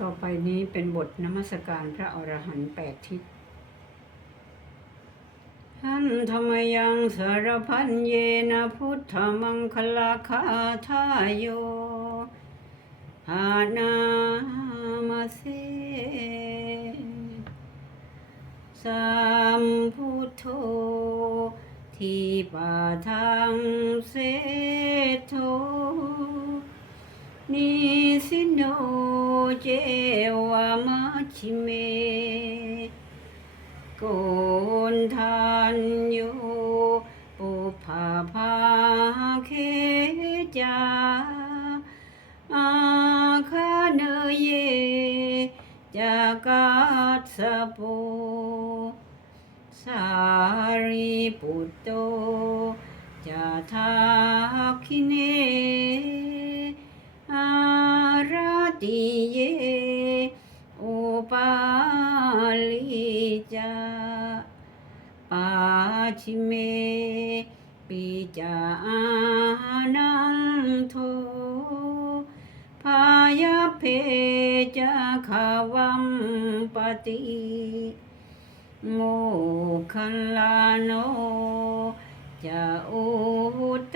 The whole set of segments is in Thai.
ต่อไปนี้เป็นบทนมัสการพระอรหันต์แปดทิศท่านธรรมยังสารพันเยนะพุทธมังคลาคาทายโยหานามาเสสัมพุทโธที่ป่าทางเสโท นิสิโนเจวามาชิเมโกนทานโยปุภาภาเคจาอาคาเนเยจากาสะโปสารีปุตโตจะทาคิเน ติเยอุปาลิจาปาชิเมปิจานันโทพายเพจาขวัมปติโมคัลาโนจะอุต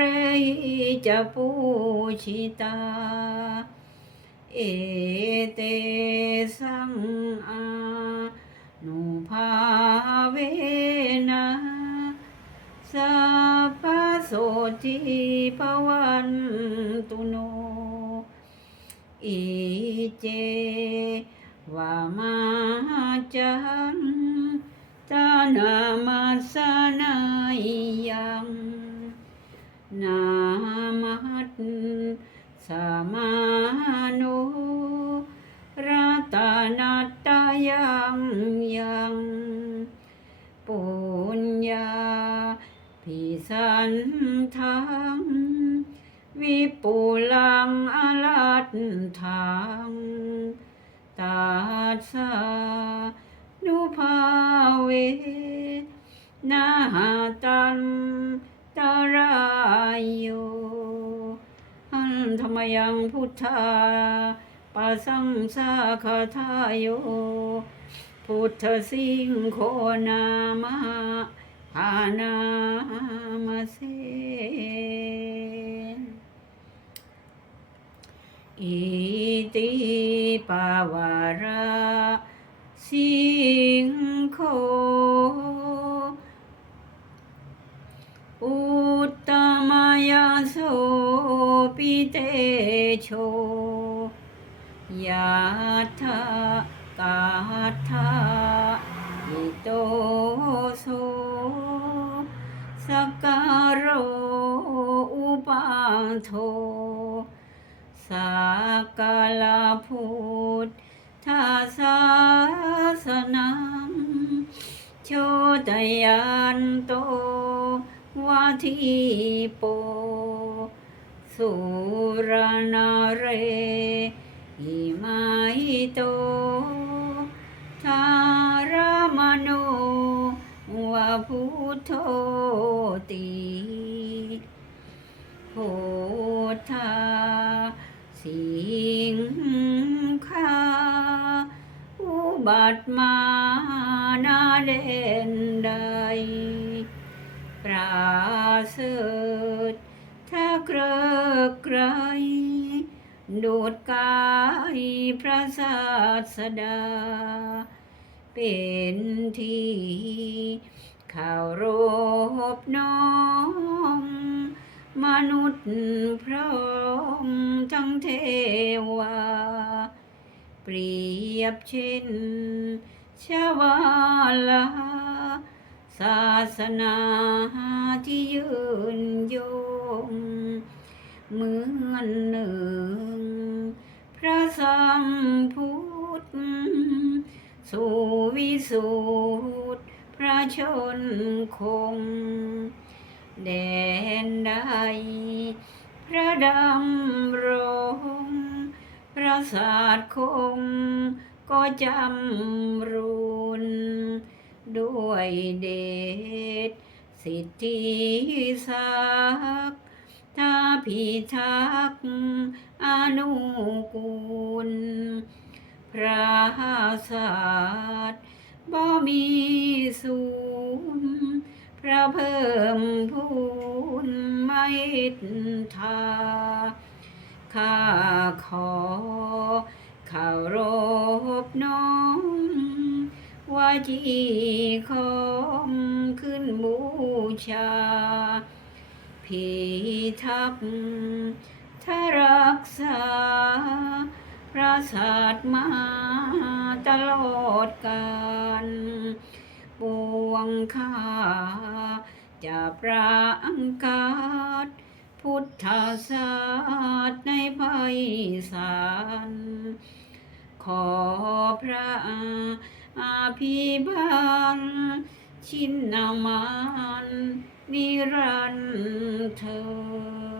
มังคา นามัตสมานุรัตนาตายังยังปุญญาพิสันทังวิปุลังอลัตถังตาสานุภาเวนาตัน ยังพุทธาปัสสังสาคาทายโยพุทธสิงโคนามาหานามาเสอิติปาวาราสิงโฆอุ ยาทากาทาอิโตโสสการโอุปังโทสากาลาพุทธาสาสนังโชตยันโตวาทีโป สุรนาเร อิมาหิโตทารามโนวะพุทโธติโพธาสิงคาอุบัติมานาเด่นใดปราเสริฐถ้าเกรกไกร ดูดกายพระศาสดา เป็นที่ข่าวรบน้อมมนุษย์พร้อมทั้งเทวา เปรียบเช่นชาวาลาศาสนาที่ยืนยงเหมือนหนึ่ง พระสัมพุทธสู่วิสุทธพระชนคง แดนใด พระดำรงพระศาสตร์คง ก็จำรุนด้วยเดชสิทธิศักดิ์ถ้าพิทักษ์ อนุกูล พระศาสตร์บ่มีสูญพระเพิ่มพูนไม่ทาข้าขอเคารพน้อมว่าจีคอมขึ้นบูชา พิทักษ์ ถ้ารักษา พระศาสตร์มาตลอดกาลปวงข้าจะประกาศพุทธศาสตร์ในภัยสารขอพระอาภิบาลชินนามานนิรันเธอ